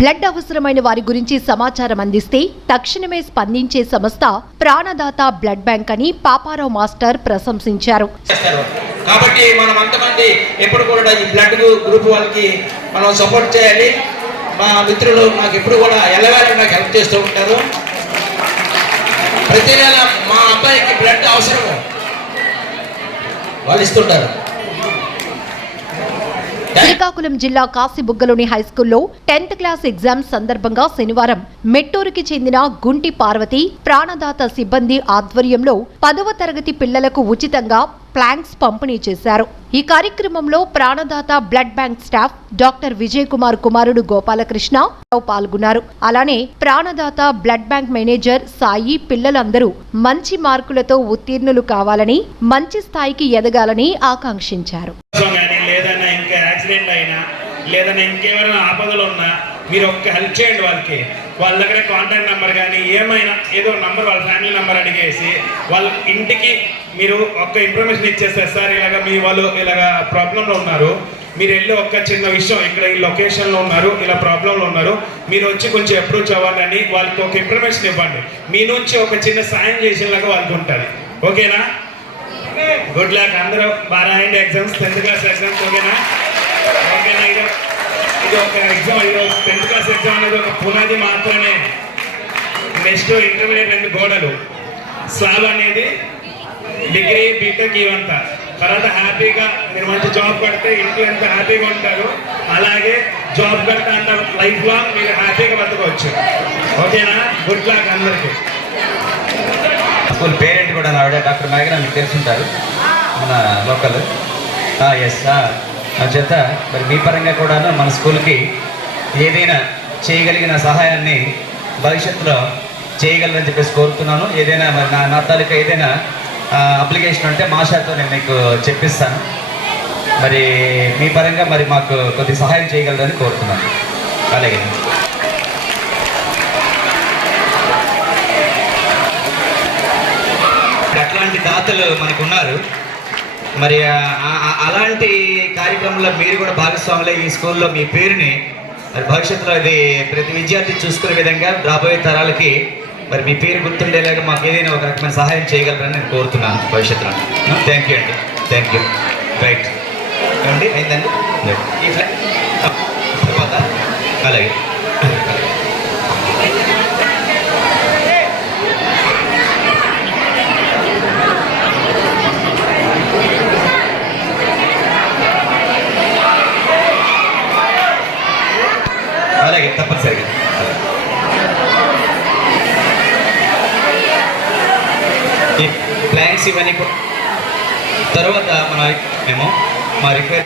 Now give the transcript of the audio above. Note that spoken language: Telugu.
బ్లడ్ అవసరమైన వారి గురించి సమాచారం అందిస్తే తక్షణమే స్పందించే సంస్థ ప్రాణదాత బ్లడ్ బ్యాంక్ అని పాపారావు మాస్టర్ ప్రశంసించారు. కాబట్టి మనం అంతమంది ఎప్పుడు కూడా ఈ బ్లడ్ గ్రూప్ వాళ్ళకి మనం సపోర్ట్ చేయాలి. మా మిత్రులు మాకు ఎప్పుడు కూడా ఎల్లవేళ నాకు హెల్ప్ చేస్తూ ఉంటారు. ప్రతి నెల మా అబ్బాయికి బ్లడ్ అవసరము. వాళ్ళు ఇస్తుంటారు. శ్రీకాకుళం జిల్లా కాశీబుగ్గలోని హైస్కూల్లో టెన్త్ క్లాస్ ఎగ్జామ్స్ సందర్భంగా శనివారం మెట్టూరుకి చెందిన గుంటి పార్వతి ప్రాణదాత సిబ్బంది ఆధ్వర్యంలో పదవ తరగతి పిల్లలకు ఉచితంగా ప్లాంక్స్ పంపిణీ చేశారు. ఈ కార్యక్రమంలో Pranadata blood bank staff doctor Vijay Kumar కుమారుడు గోపాలకృష్ణ పాల్గొన్నారు. అలానే Pranadata blood bank manager Sai పిల్లలందరూ మంచి మార్కులతో ఉత్తీర్ణులు కావాలని మంచి స్థాయికి ఎదగాలని ఆకాంక్షించారు. యాక్సిడెంట్ అయినా లేదన్నా ఇంకేమైనా ఆపదలు ఉన్నా మీరు ఒక్క హెల్ప్ చేయండి వాళ్ళకి. వాళ్ళ దగ్గర కాంటాక్ట్ నెంబర్ కానీ ఏమైనా ఏదో నంబర్ వాళ్ళ ఫ్యామిలీ నెంబర్ అడిగేసి వాళ్ళ ఇంటికి మీరు ఒక్క ఇన్ఫర్మేషన్ ఇచ్చేస్తారు సార్ ఇలాగ మీ వాళ్ళు ఇలాగ ప్రాబ్లంలో ఉన్నారు. మీరు వెళ్ళి ఒక్క చిన్న విషయం ఇక్కడ ఈ లొకేషన్లో ఉన్నారు ఇలా ప్రాబ్లంలో ఉన్నారు. మీరు వచ్చి కొంచెం అప్రోచ్ అవ్వాలని వాళ్ళకి ఒక ఇన్ఫర్మేషన్ ఇవ్వండి. మీ నుంచి ఒక చిన్న సాయం చేసేలాగా వాళ్ళకి ఉంటుంది. ఓకేనా? గుడ్ లక్ అందరూ. బాగా రాయండి ఎగ్జామ్స్ టెన్త్ క్లాస్ ఎగ్జామ్స్ ఓకేనా? ఓకేనా ఇది ఇది ఒక ఎగ్జామ్ ఇది ఒక టెన్త్ క్లాస్ ఎగ్జామ్ అనేది ఒక పునాది మాత్రమే. నెక్స్ట్ ఇంటర్మీడియట్ రెండు గోడలు. స్లాబ్ అనేది డిగ్రీ బీటెక్ ఇవంతా. తర్వాత హ్యాపీగా మీరు మంచి జాబ్ కడితే ఇంట్లో ఎంత హ్యాపీగా ఉంటారు. అలాగే జాబ్ కడితే అంత లైఫ్ లాంగ్ మీరు హ్యాపీగా బతకవచ్చు. ఓకేనా గుడ్ లక్ అందరికీ. స్కూల్ పేరెంట్ కూడా ఆవిడ డాక్టర్ మేఘన మీకు తెలుసుంటారు. మన లోకల్ ఎస్ ah, చేత మరి మీ పరంగా కూడాను మన స్కూల్కి ఏదైనా చేయగలిగిన సహాయాన్ని భవిష్యత్తులో చేయగలరని చెప్పేసి కోరుతున్నాను. ఏదైనా మరి నా నా తాలూకా ఏదైనా అప్లికేషన్ ఉంటే మాషాతో నేను మీకు చెప్పిస్తాను. మరి మీ పరంగా మరి మాకు కొద్ది సహాయం చేయగలరని కోరుతున్నాను. అలాగే. అట్లాంటి దాతలు మనకు ఉన్నారు. మరి అలాంటి కార్యక్రమంలో మీరు కూడా భాగస్వాములే ఈ స్కూల్లో మీ పేరుని మరి భవిష్యత్తులో ఇది ప్రతి విద్యార్థి చూసుకునే విధంగా రాబోయే తరాలకి మరి మీ పేరు గుర్తుండేలాగా మాకు ఏదైనా ఒక రకమైన సహాయం చేయగలరని నేను కోరుతున్నాను భవిష్యత్తులో. థ్యాంక్ యూ అండి. థ్యాంక్ యూ రైట్ అండి అయిందండి? అలాగే. అలాగే తప్పనిసరిగా ఈ ప్లాన్స్ ఇవన్నీ కూ- తర్వాత మన మేము మా రిక్వైర్